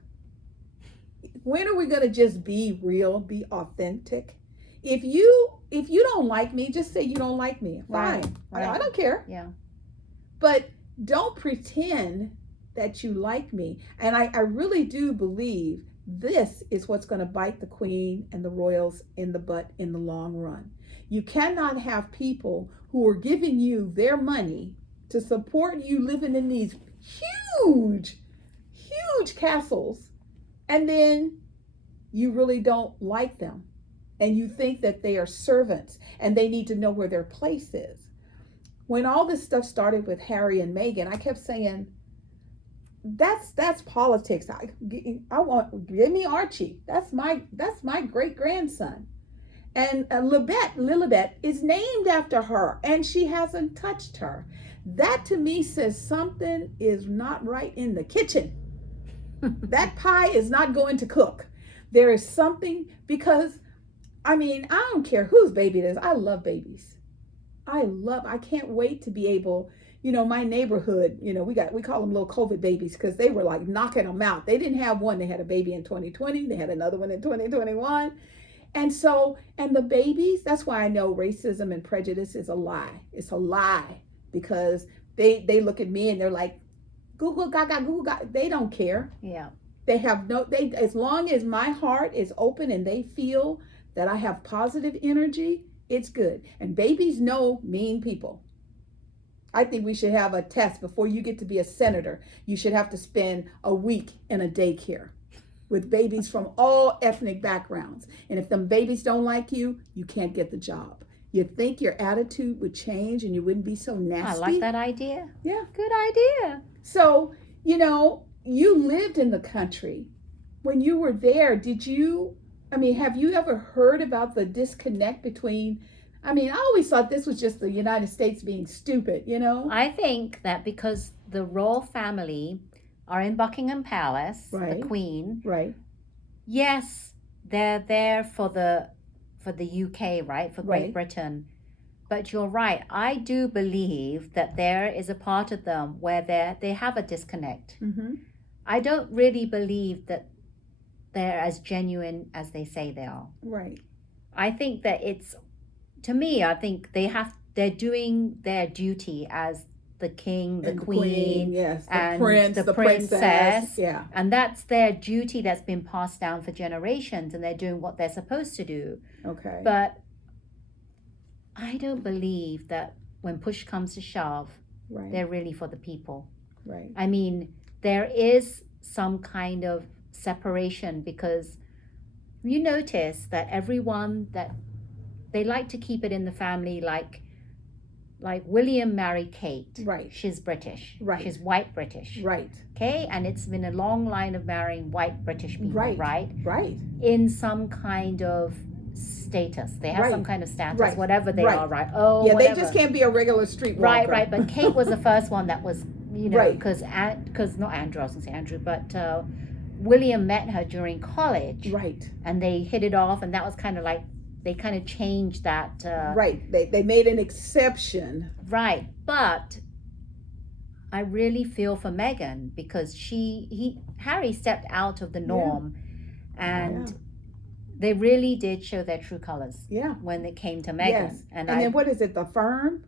When are we going to just be real, be authentic? If you don't like me, just say you don't like me. Fine. Right. I don't care. Yeah. But don't pretend that you like me. And I really do believe this is what's going to bite the queen and the royals in the butt in the long run. You cannot have people who are giving you their money to support you living in these huge castles, and then you really don't like them. And you think that they are servants and they need to know where their place is. When all this stuff started with Harry and Meghan, I kept saying, that's politics. I want, give me Archie. That's my great grandson. And Lilibet is named after her, and she hasn't touched her. That to me says something is not right in the kitchen. That pie is not going to cook. There is something, because I mean, I don't care whose baby it is. I love babies. I can't wait to be able, you know, my neighborhood, you know, we call them little COVID babies because they were like knocking them out. They didn't have one. They had a baby in 2020. They had another one in 2021. And so, and the babies, that's why I know racism and prejudice is a lie. It's a lie because they look at me and they're like, Google gaga, Google gaga. They don't care. Yeah. They have as long as my heart is open and they feel that I have positive energy, it's good. And babies know mean people. I think we should have a test before you get to be a senator. You should have to spend a week in a daycare with babies from all ethnic backgrounds. And if them babies don't like you, you can't get the job. You'd think your attitude would change and you wouldn't be so nasty. I like that idea. Yeah. Good idea. So, you know, you lived in the country. When you were there, have you ever heard about the disconnect between, I always thought this was just the United States being stupid, you know? I think that because the royal family are in Buckingham Palace, the Queen. Right. Yes, they're there for the UK, right? For Great Britain. But you're right. I do believe that there is a part of them where they have a disconnect. Mm-hmm. I don't really believe that they're as genuine as they say they are. Right. I think that I think they're doing their duty as the king, the queen, yes, the and prince, the princess. Yeah. And that's their duty that's been passed down for generations, and they're doing what they're supposed to do. Okay. But I don't believe that when push comes to shove, they're really for the people. Right. I mean, there is some kind of separation because you notice that everyone that they like to keep it in the family, like William married Kate. Right. She's British. Right. She's white British. Right. Okay, and it's been a long line of marrying white British people, right? Right. In some kind of status. They have some kind of status, whatever they are, right? Oh, yeah, whatever. They just can't be a regular street walker. Right. But Kate was the first one that was, because not Andrew, I was going to say Andrew, but William met her during college. Right. And they hit it off, and that was kind of like, they kind of changed that. Right. They made an exception. Right. But I really feel for Meghan because Harry stepped out of the norm and they really did show their true colors. Yeah. When it came to Meghan. Yes. And then what is it? The firm?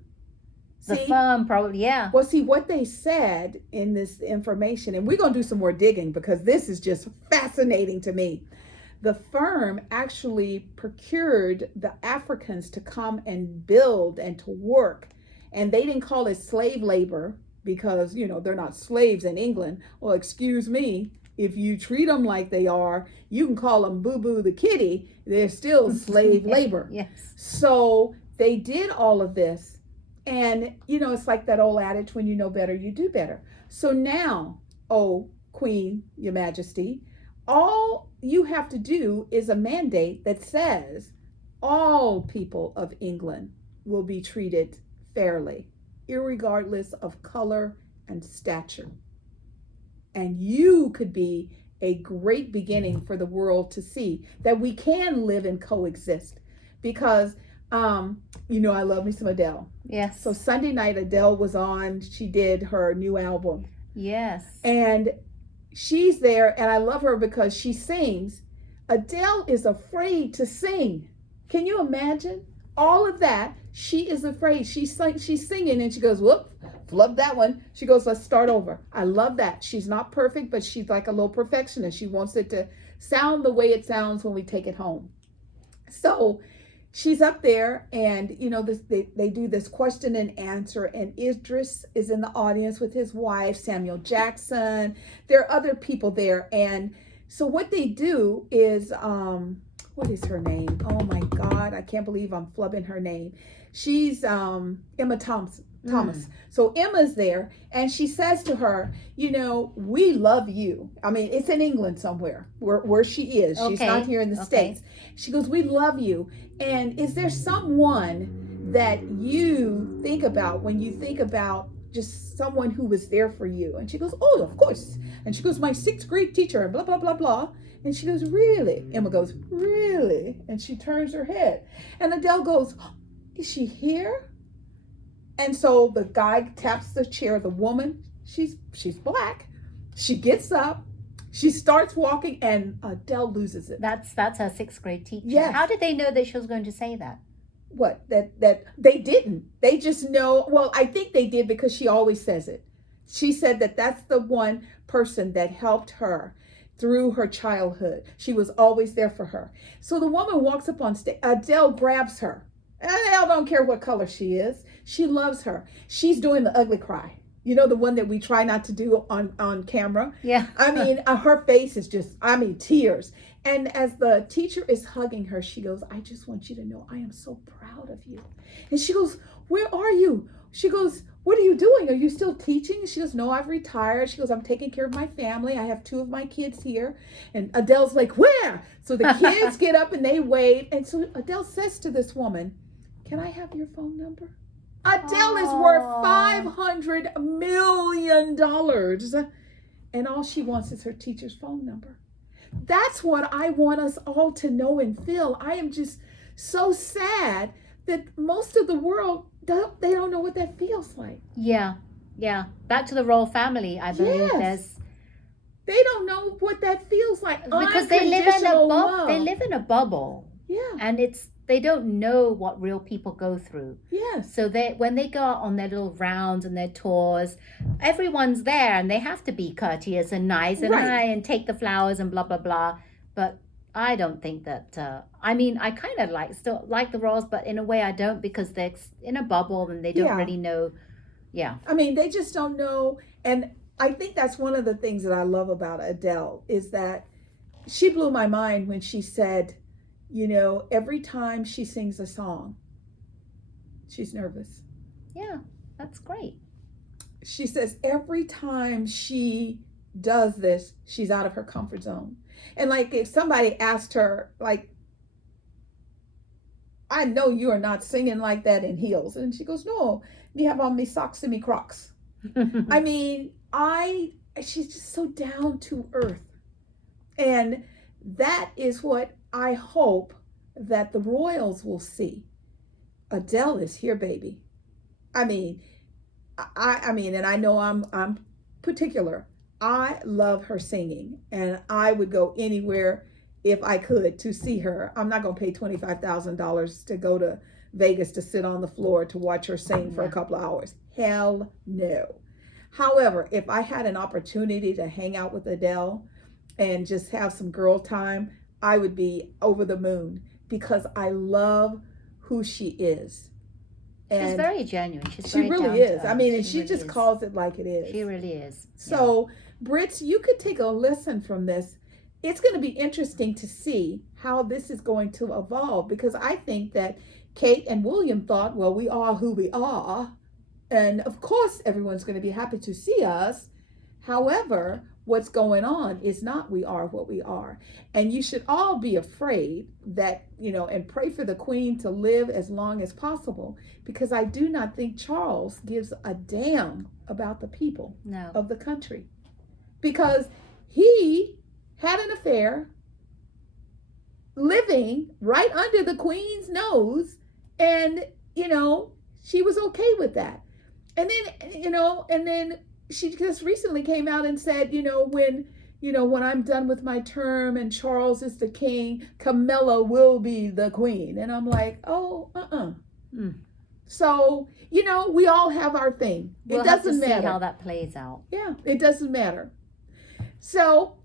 The firm, probably, yeah. Well, see, what they said in this information, and we're going to do some more digging because this is just fascinating to me. the firm actually procured the Africans to come and build and to work. And they didn't call it slave labor because, they're not slaves in England. Well, excuse me, if you treat them like they are, you can call them Boo Boo the kitty. They're still slave labor. Yes. So they did all of this. And, it's like that old adage, when you know better, you do better. So now, oh, Queen, Your Majesty, all you have to do is a mandate that says all people of England will be treated fairly, irregardless of color and stature. And you could be a great beginning for the world to see that we can live and coexist. Because, I love me some Adele. Yes. So Sunday night, Adele was on. She did her new album. Yes. And she's there, and I love her because she sings. Adele is afraid to sing. Can you imagine all of that? She is afraid. She's singing, and she goes, whoop, flub that one. She goes, let's start over. I love that. She's not perfect, but she's like a little perfectionist. She wants it to sound the way it sounds when we take it home. So she's up there, and they do this question and answer, and Idris is in the audience with his wife, Samuel Jackson. There are other people there, and so what they do is, what is her name? Oh my God, I can't believe I'm flubbing her name. She's Emma Thomas. So Emma's there, and she says to her, we love you. I mean, it's in England somewhere where she is. She's not here in the States. She goes, we love you. And is there someone that you think about when you think about just someone who was there for you? And she goes, oh, of course. And she goes, my 6th grade teacher, and blah, blah, blah, blah. And she goes, really? Emma goes, really? And she turns her head. And Adele goes, is she here? And so the guy taps the chair. The woman, she's black. She gets up. She starts walking, and Adele loses it. That's her 6th grade teacher. Yes. How did they know that she was going to say that? What? That they didn't. They just know. Well, I think they did because she always says it. She said that that's the one person that helped her through her childhood. She was always there for her. So the woman walks up on stage. Adele grabs her. Adele don't care what color she is. She loves her. She's doing the ugly cry. The one that we try not to do on camera. Yeah. I mean, her face is just, tears. And as the teacher is hugging her, she goes, I just want you to know I am so proud of you. And she goes, where are you? She goes, what are you doing? Are you still teaching? She goes, no, I've retired. She goes, I'm taking care of my family. I have 2 of my kids here. And Adele's like, where? So the kids get up and they wave. And so Adele says to this woman, can I have your phone number? Adele is worth $500 million. And all she wants is her teacher's phone number. That's what I want us all to know and feel. I am just so sad that most of the world, they don't know what that feels like. Yeah. Back to the royal family, I believe there's... They don't know what that feels like. Because they live in a bubble. Yeah. And they don't know what real people go through. Yes. So when they go out on their little rounds and their tours, everyone's there and they have to be courteous and nice and hi and take the flowers and blah, blah, blah. But I don't think that, I kind of still like the royals, but in a way I don't, because they're in a bubble and they don't really know. Yeah. They just don't know. And I think that's one of the things that I love about Adele is that she blew my mind when she said, every time she sings a song, she's nervous. Yeah, that's great. She says every time she does this, she's out of her comfort zone. And if somebody asked her, I know you are not singing like that in heels. And she goes, no, me have on me socks and me Crocs. She's just so down to earth. And that is what I hope that the royals will see. Adele is here, baby. And I know I'm particular. I love her singing, and I would go anywhere if I could to see her. I'm not going to pay $25,000 to go to Vegas to sit on the floor to watch her sing for a couple of hours. Hell no. However, if I had an opportunity to hang out with Adele and just have some girl time, I would be over the moon because I love who she is. She's very genuine. She very really down to is. earth. I mean, and she really just is. calls it like it is. She really is. So, Brits, you could take a listen from this. It's going to be interesting to see how this is going to evolve, because I think that Kate and William thought, well, we are who we are. And of course, everyone's going to be happy to see us. However, what's going on is not we are what we are. And you should all be afraid that, and pray for the Queen to live as long as possible, because I do not think Charles gives a damn about the people of the country, because he had an affair living right under the Queen's nose, and she was okay with that. And then she just recently came out and said, when I'm done with my term and Charles is the king, Camilla will be the queen. And I'm like, oh, So, we all have our thing. We'll have to see how that plays out. Yeah, it doesn't matter. So,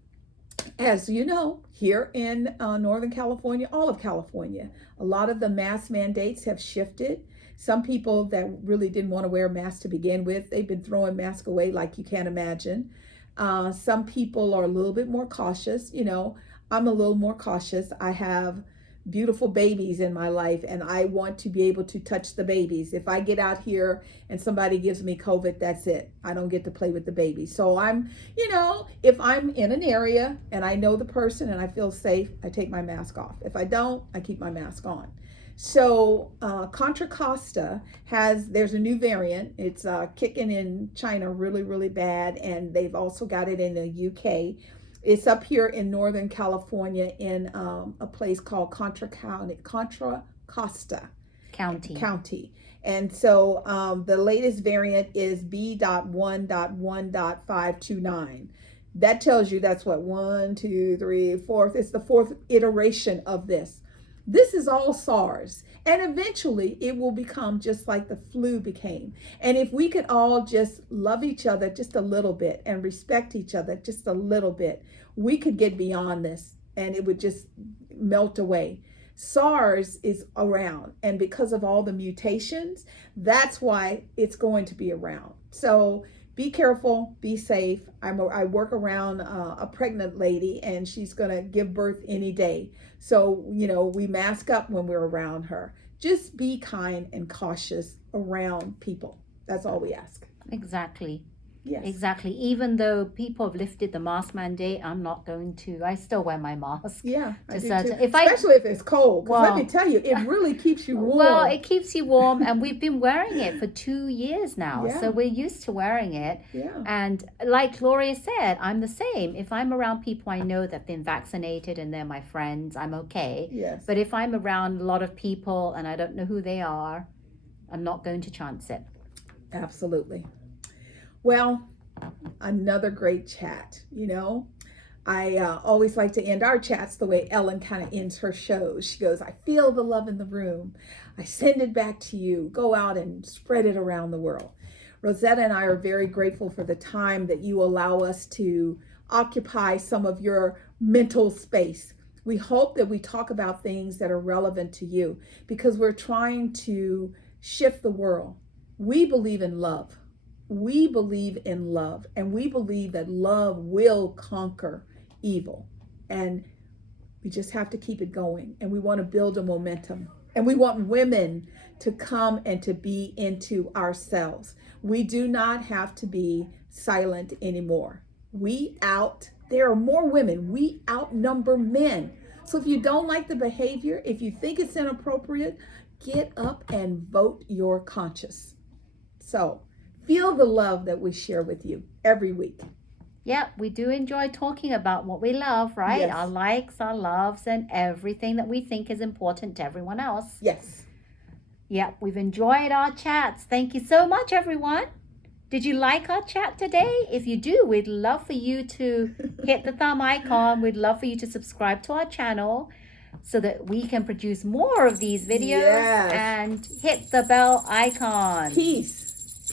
as you know, here in Northern California, all of California, a lot of the mask mandates have shifted. Some people that really didn't want to wear masks to begin with, they've been throwing masks away like you can't imagine. Some people are a little bit more cautious. I'm a little more cautious. I have beautiful babies in my life, and I want to be able to touch the babies. If I get out here and somebody gives me COVID, that's it. I don't get to play with the baby. So I'm, if I'm in an area and I know the person and I feel safe, I take my mask off. If I don't, I keep my mask on. So Contra Costa there's a new variant. It's kicking in China really, really bad. And they've also got it in the UK. It's up here in Northern California in a place called Contra Costa County. And so the latest variant is B.1.1.529. That tells you that's what, 1, 2, 3, 4. It's the fourth iteration of this. This is all SARS, and eventually it will become just like the flu became. And if we could all just love each other just a little bit and respect each other just a little bit, we could get beyond this and it would just melt away. SARS is around, and because of all the mutations, that's why it's going to be around. So be careful, be safe. I work around a pregnant lady, and she's going to give birth any day. So, we mask up when we're around her. Just be kind and cautious around people. That's all we ask. Exactly. Yes. Exactly. Even though people have lifted the mask mandate, I'm not going to. I still wear my mask. Yeah, I do too. Especially if it's cold. Because let me tell you, it really keeps you warm. Well, it keeps you warm, and we've been wearing it for 2 years now. Yeah. So we're used to wearing it. Yeah. And like Gloria said, I'm the same. If I'm around people I know that have been vaccinated and they're my friends, I'm okay. Yes. But if I'm around a lot of people and I don't know who they are, I'm not going to chance it. Absolutely. Well, another great chat. I always like to end our chats the way Ellen kind of ends her shows. She goes, I feel the love in the room. I send it back to you. Go out and spread it around the world. Rosetta and I are very grateful for the time that you allow us to occupy some of your mental space. We hope that we talk about things that are relevant to you, because we're trying to shift the world. We believe in love. We believe in love, and we believe that love will conquer evil, and we just have to keep it going, and we want to build a momentum, and we want women to come and to be into ourselves. We do not have to be silent anymore. There are more women. We outnumber men. So if you don't like the behavior, if you think it's inappropriate, get up and vote your conscience. So feel the love that we share with you every week. Yeah, we do enjoy talking about what we love, right? Yes. Our likes, our loves, and everything that we think is important to everyone else. Yes. Yeah, we've enjoyed our chats. Thank you so much, everyone. Did you like our chat today? If you do, we'd love for you to hit the thumb icon. We'd love for you to subscribe to our channel so that we can produce more of these videos. Yes. And hit the bell icon. Peace.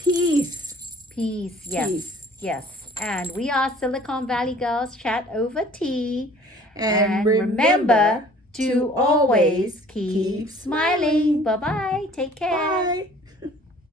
Peace. Peace. Yes. Peace. Yes. And we are Silicon Valley Girls Chat Over Tea. And remember to always keep smiling. Bye-bye. Take care. Bye.